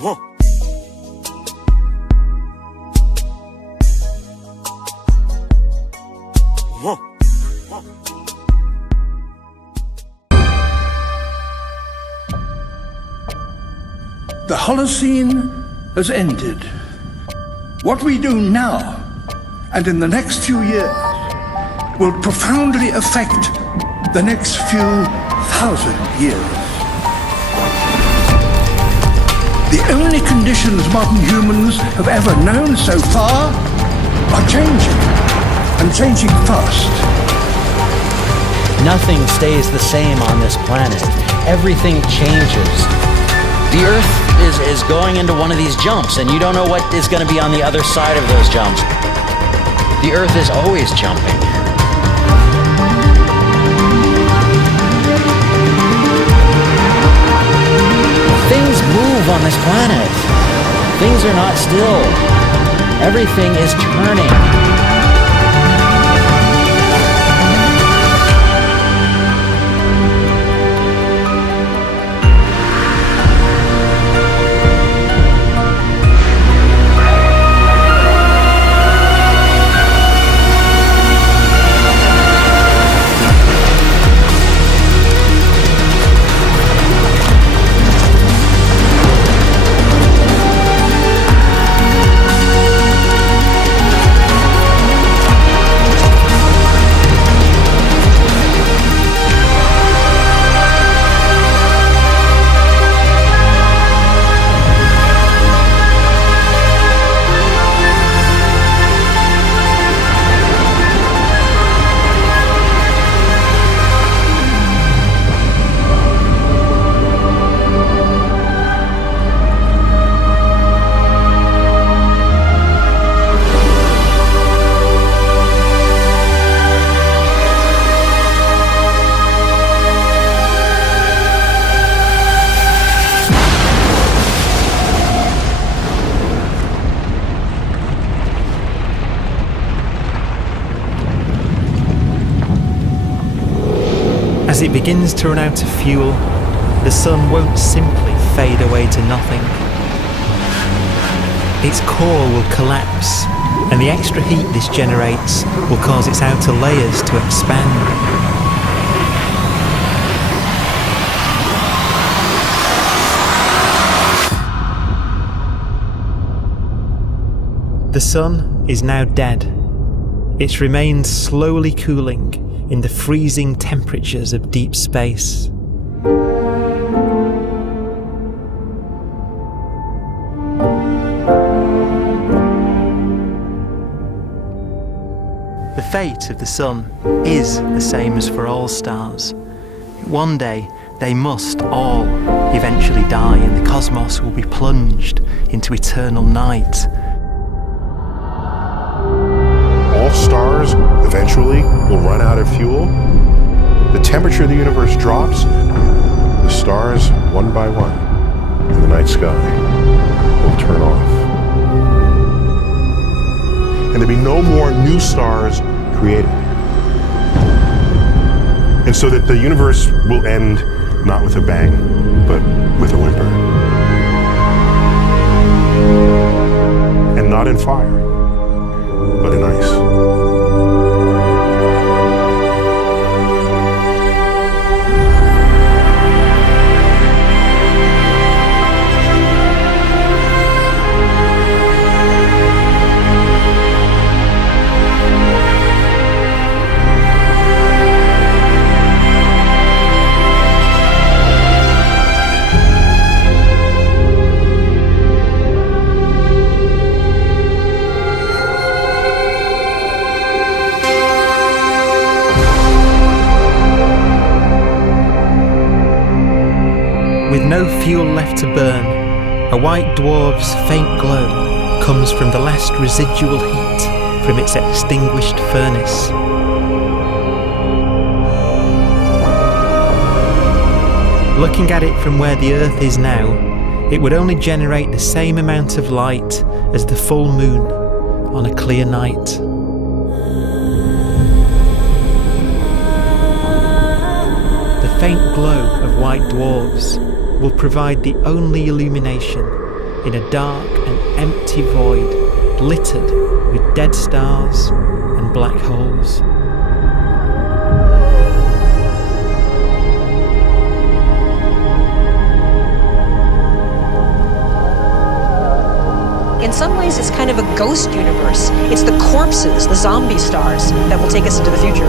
The Holocene has ended. What we do now and in the next few years will profoundly affect the next few thousand years. The only conditions modern humans have ever known so far are changing, and changing fast. Nothing stays the same on this planet. Everything changes. The Earth is going into one of these jumps, and you don't know what is going to be on the other side of those jumps. The Earth is always jumping. Things move on this planet. Things are not still. Everything is turning. As it begins to run out of fuel, the sun won't simply fade away to nothing. Its core will collapse, and the extra heat this generates will cause its outer layers to expand. The sun is now dead. Its remains slowly cooling in the freezing temperatures of deep space. The fate of the sun is the same as for all stars. One day they must all eventually die, and the cosmos will be plunged into eternal night. All stars eventually will run out of fuel. The temperature of the universe drops. The stars, one by one, in the night sky will turn off. And there'll be no more new stars created. And so that the universe will end not with a bang, but with a whimper. And not in fire, but in ice. With no fuel left to burn, a white dwarf's faint glow comes from the last residual heat from its extinguished furnace. Looking at it from where the Earth is now, it would only generate the same amount of light as the full moon on a clear night. The faint glow of white dwarfs will provide the only illumination in a dark and empty void littered with dead stars and black holes. In some ways, it's kind of a ghost universe. It's the corpses, the zombie stars, that will take us into the future.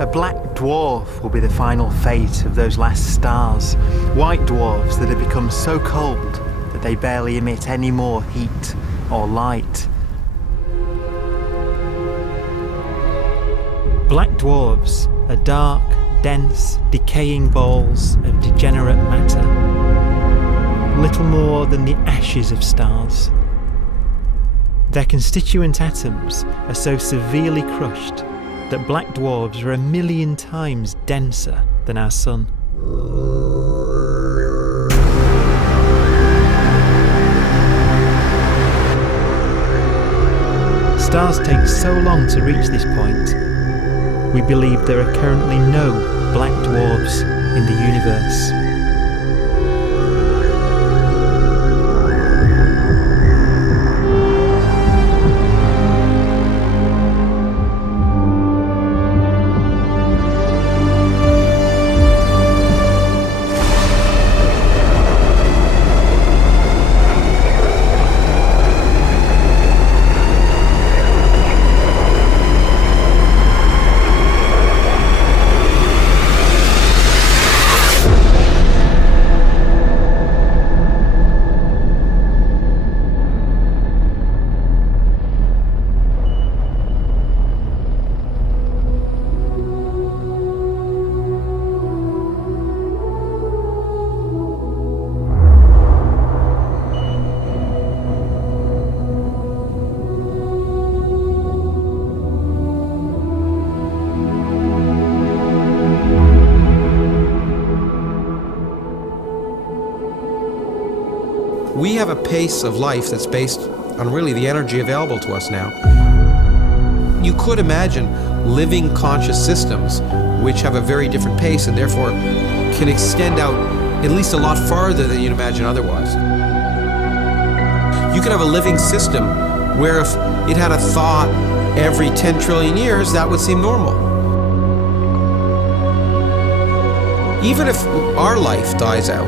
A black dwarf will be the final fate of those last stars. White dwarfs that have become so cold that they barely emit any more heat or light. Black dwarfs are dark, dense, decaying balls of degenerate matter, little more than the ashes of stars. Their constituent atoms are so severely crushed that black dwarfs are 1,000,000 times denser than our Sun. Stars take so long to reach this point. We believe there are currently no black dwarfs in the universe. We have a pace of life that's based on really the energy available to us now. You could imagine living conscious systems which have a very different pace and therefore can extend out at least a lot farther than you'd imagine otherwise. You could have a living system where if it had a thought every 10 trillion years, that would seem normal. Even if our life dies out,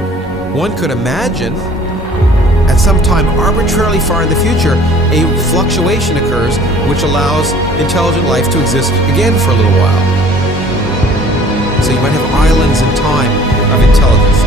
one could imagine at some time arbitrarily far in the future, a fluctuation occurs which allows intelligent life to exist again for a little while. So you might have islands in time of intelligence.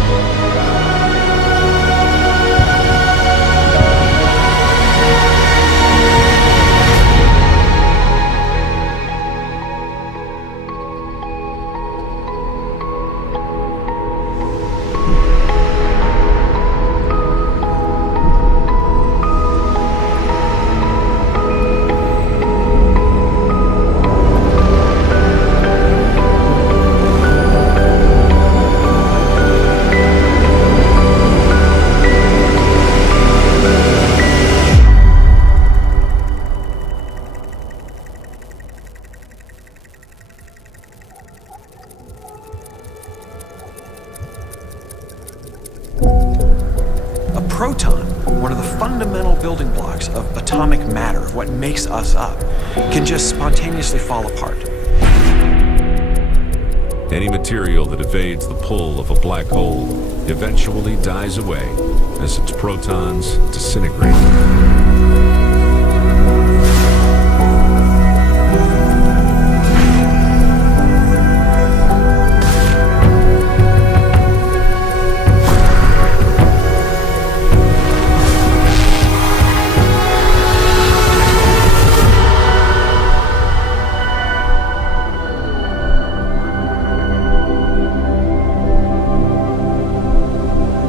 proton, one of the fundamental building blocks of atomic matter, of what makes us up, can just spontaneously fall apart. Any material that evades the pull of a black hole eventually dies away as its protons disintegrate.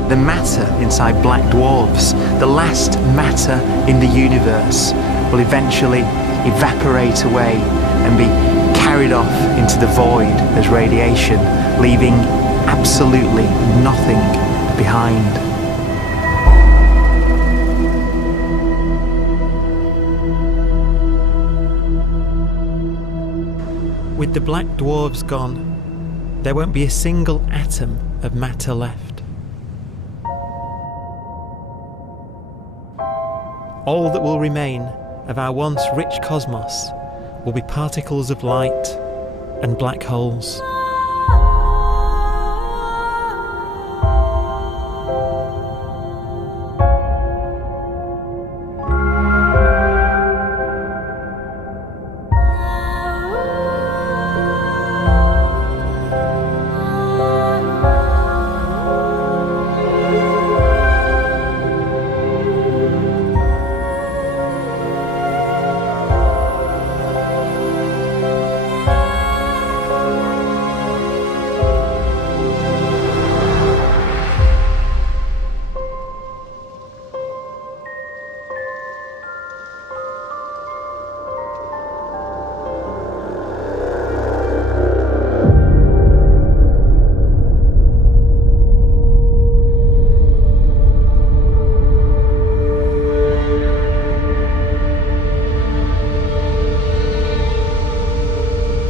The matter inside black dwarfs, the last matter in the universe, will eventually evaporate away and be carried off into the void as radiation, leaving absolutely nothing behind. With the black dwarfs gone, there won't be a single atom of matter left. All that will remain of our once rich cosmos will be particles of light and black holes.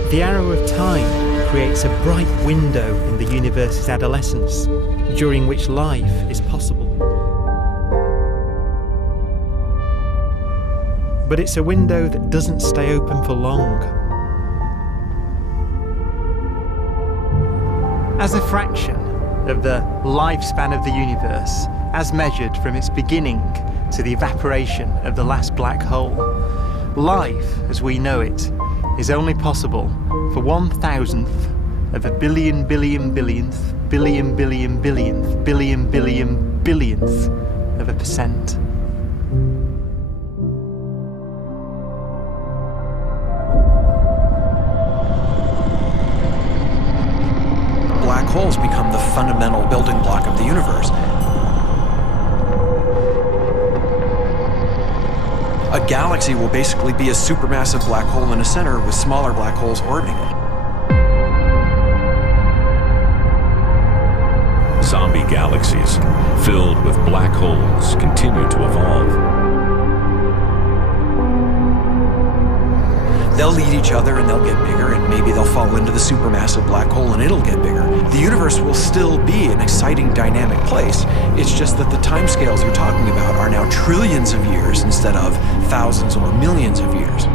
The arrow of time creates a bright window in the universe's adolescence, during which life is possible. But it's a window that doesn't stay open for long. As a fraction of the lifespan of the universe, as measured from its beginning to the evaporation of the last black hole, life, as we know it, is only possible for 1,000th of a billion billionth billion billionth of a percent. Black holes become the fundamental building block of the universe. A galaxy will basically be a supermassive black hole in a center with smaller black holes orbiting it. Zombie galaxies filled with black holes continue to evolve. They'll eat each other and they'll get bigger, and maybe they'll fall into the supermassive black hole and it'll get bigger. The universe will still be an exciting, dynamic place. It's just that the timescales you're talking about are now trillions of years instead of thousands or millions of years.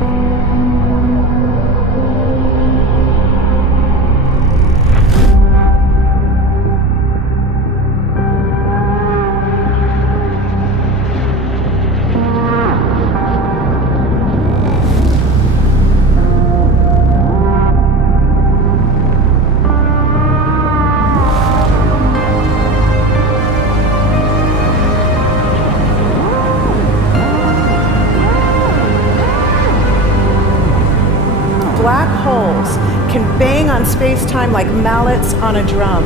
Black holes can bang on space-time like mallets on a drum.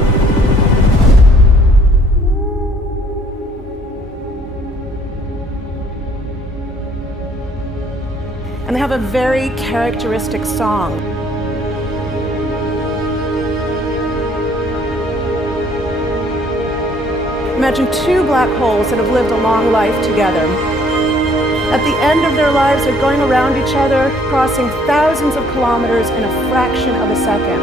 And they have a very characteristic song. Imagine two black holes that have lived a long life together. At the end of their lives, they're going around each other, crossing thousands of kilometers in a fraction of a second.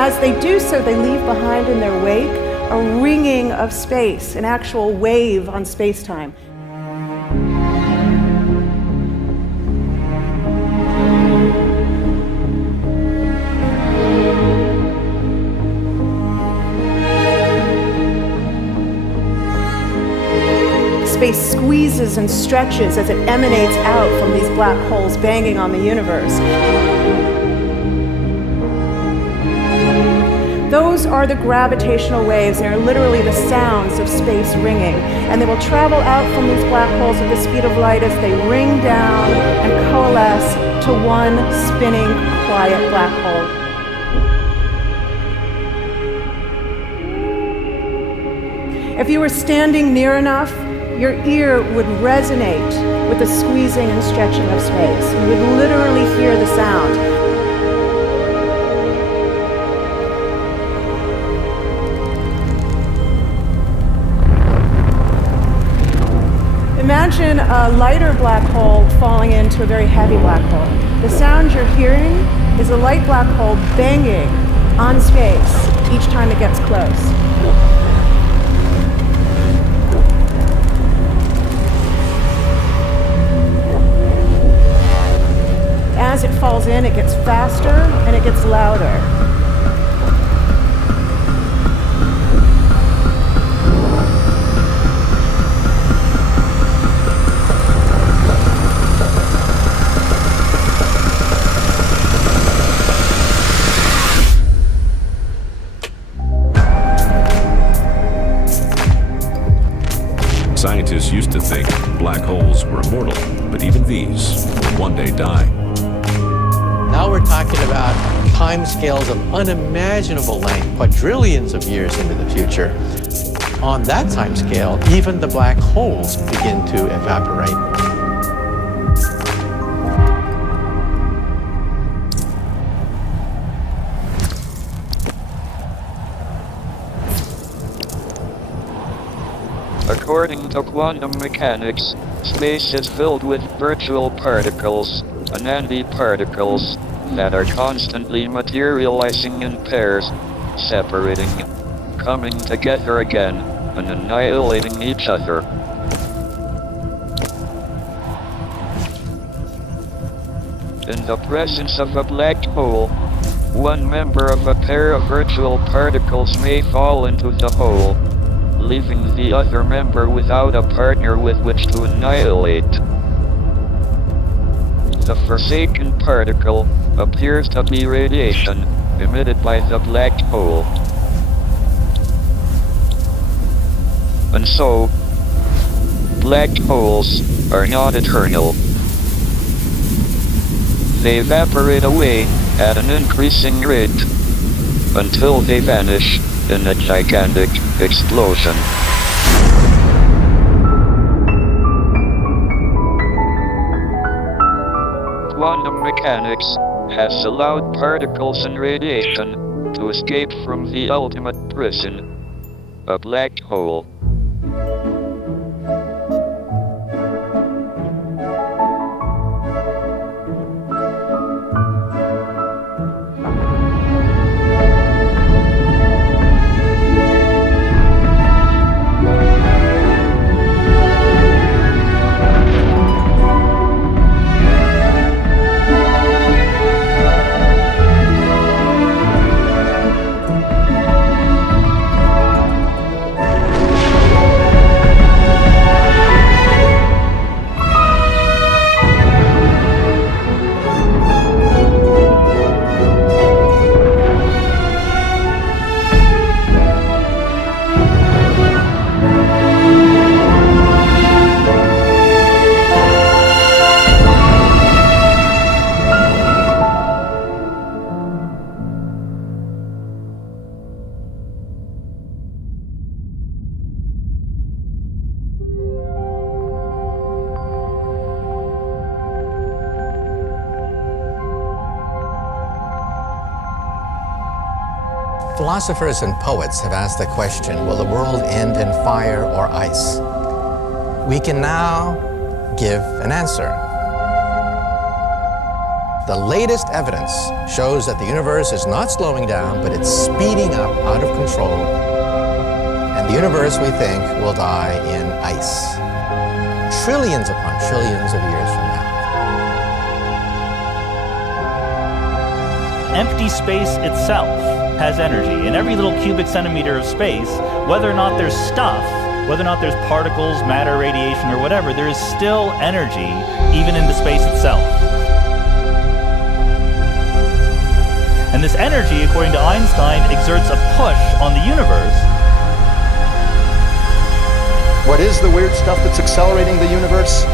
As they do so, they leave behind in their wake a ringing of space, an actual wave on space-time. Space squeezes and stretches as it emanates out from these black holes banging on the universe. Those are the gravitational waves. They're literally the sounds of space ringing. And they will travel out from these black holes at the speed of light as they ring down and coalesce to one spinning, quiet black hole. If you were standing near enough, your ear would resonate with the squeezing and stretching of space. You would literally hear the sound. Imagine a lighter black hole falling into a very heavy black hole. The sound you're hearing is a light black hole banging on space each time it gets close. As it falls in, it gets faster and it gets louder. Scientists used to think black holes were immortal, but even these will one day die. Now we're talking about timescales of unimaginable length, quadrillions of years into the future. On that timescale, even the black holes begin to evaporate. According to quantum mechanics, space is filled with virtual particles, antiparticles, that are constantly materializing in pairs, separating, coming together again, and annihilating each other. In the presence of a black hole, one member of a pair of virtual particles may fall into the hole, leaving the other member without a partner with which to annihilate. The forsaken particle appears to be radiation emitted by the black hole. And so, black holes are not eternal. They evaporate away at an increasing rate until they vanish in a gigantic explosion. Quantum mechanics has allowed particles and radiation to escape from the ultimate prison, a black hole. Philosophers and poets have asked the question, will the world end in fire or ice? We can now give an answer. The latest evidence shows that the universe is not slowing down, but it's speeding up out of control. And the universe, we think, will die in ice. Trillions upon trillions of years from now. Empty space itself has energy. In every little cubic centimeter of space, whether or not there's stuff, whether or not there's particles, matter, radiation, or whatever, there is still energy, even in the space itself. And this energy, according to Einstein, exerts a push on the universe. What is the weird stuff that's accelerating the universe?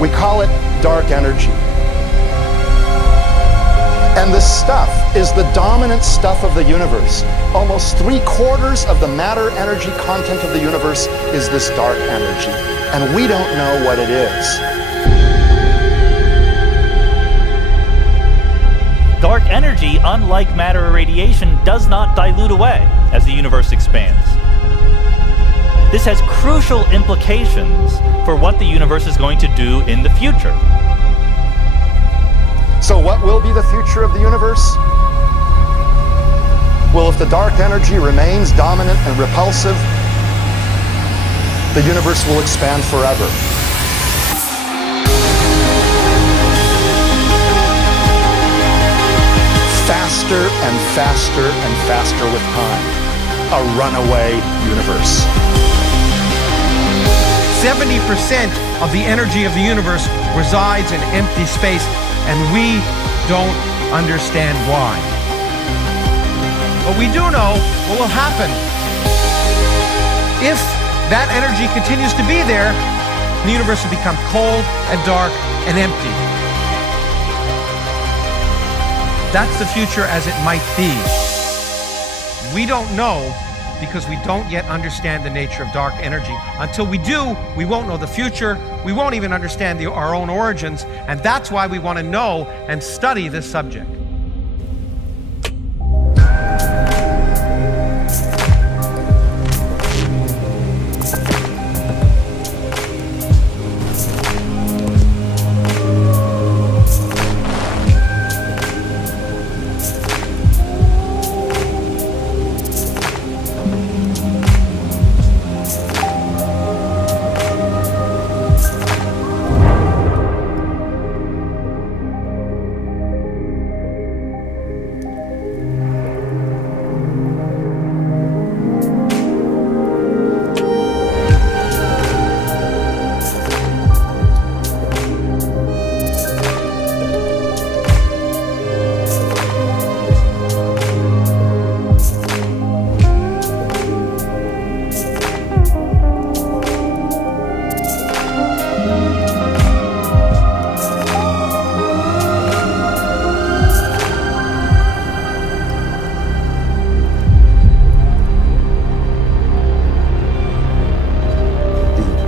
We call it dark energy. And this stuff is the dominant stuff of the universe. Almost 3/4 of the matter-energy content of the universe is this dark energy. And we don't know what it is. Dark energy, unlike matter or radiation, does not dilute away as the universe expands. This has crucial implications for what the universe is going to do in the future. So what will be the future of the universe? Well, if the dark energy remains dominant and repulsive, the universe will expand forever. Faster and faster and faster with time. A runaway universe. 70% of the energy of the universe resides in empty space, and we don't understand why. But we do know what will happen. If that energy continues to be there, the universe will become cold and dark and empty. That's the future as it might be. We don't know because we don't yet understand the nature of dark energy. Until we do, we won't know the future. We won't even understand our own origins, and that's why we want to know and study this subject.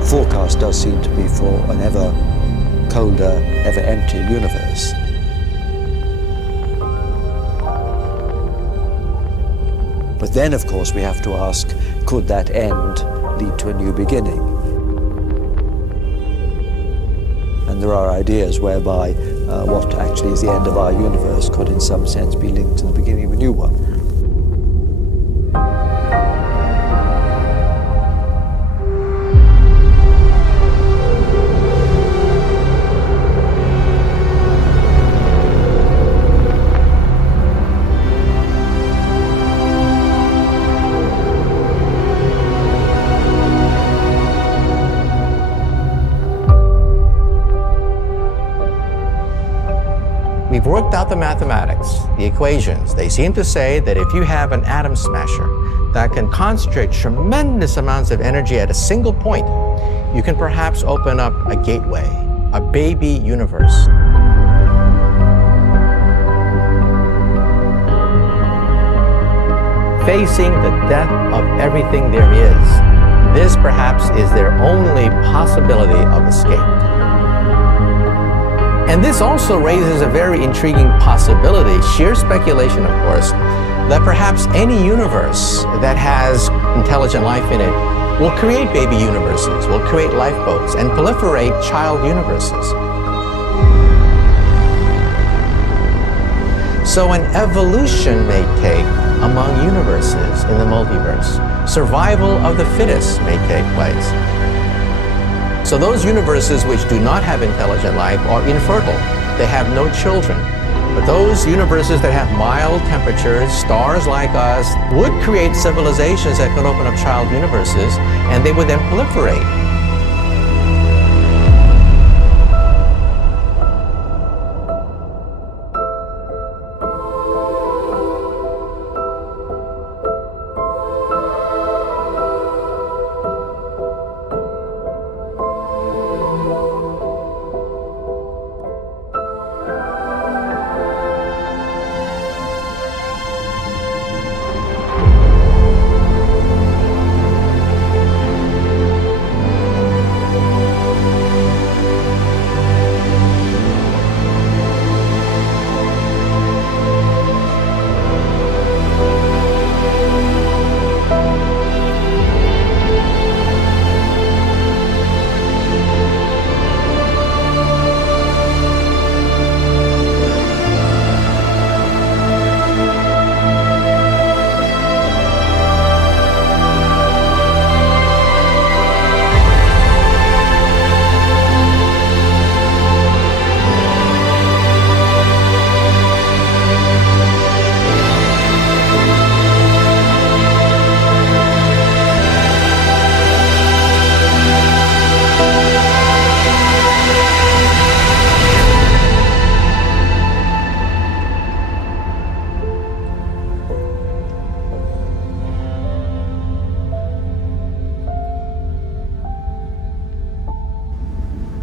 Forecast does seem to be for an ever colder, ever emptier universe. But then, of course, we have to ask, could that end lead to a new beginning? And there are ideas whereby what actually is the end of our universe could in some sense be linked to the beginning of a new one. We've worked out the mathematics, the equations. They seem to say that if you have an atom smasher that can concentrate tremendous amounts of energy at a single point, you can perhaps open up a gateway, a baby universe. Facing the death of everything there is, this perhaps is their only possibility of escape. And this also raises a very intriguing possibility, sheer speculation of course, that perhaps any universe that has intelligent life in it will create baby universes, will create lifeboats, and proliferate child universes. So an evolution may take among universes in the multiverse. Survival of the fittest may take place. So those universes which do not have intelligent life are infertile. They have no children. But those universes that have mild temperatures, stars like us, would create civilizations that could open up child universes, and they would then proliferate.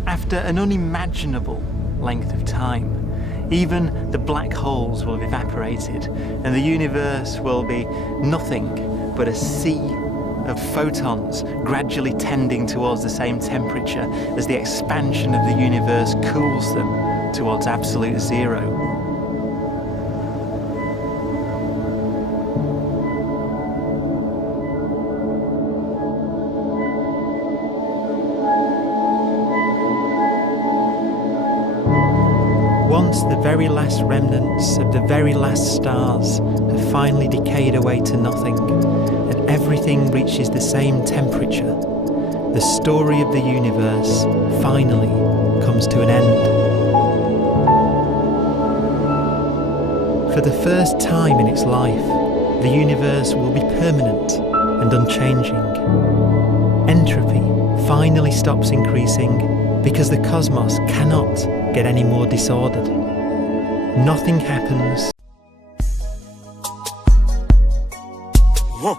After an unimaginable length of time, even the black holes will have evaporated, and the universe will be nothing but a sea of photons gradually tending towards the same temperature as the expansion of the universe cools them towards absolute zero. Once the very last remnants of the very last stars have finally decayed away to nothing, and everything reaches the same temperature, the story of the universe finally comes to an end. For the first time in its life, the universe will be permanent and unchanging. Entropy finally stops increasing because the cosmos cannot get any more disordered. Nothing happens. Whoa.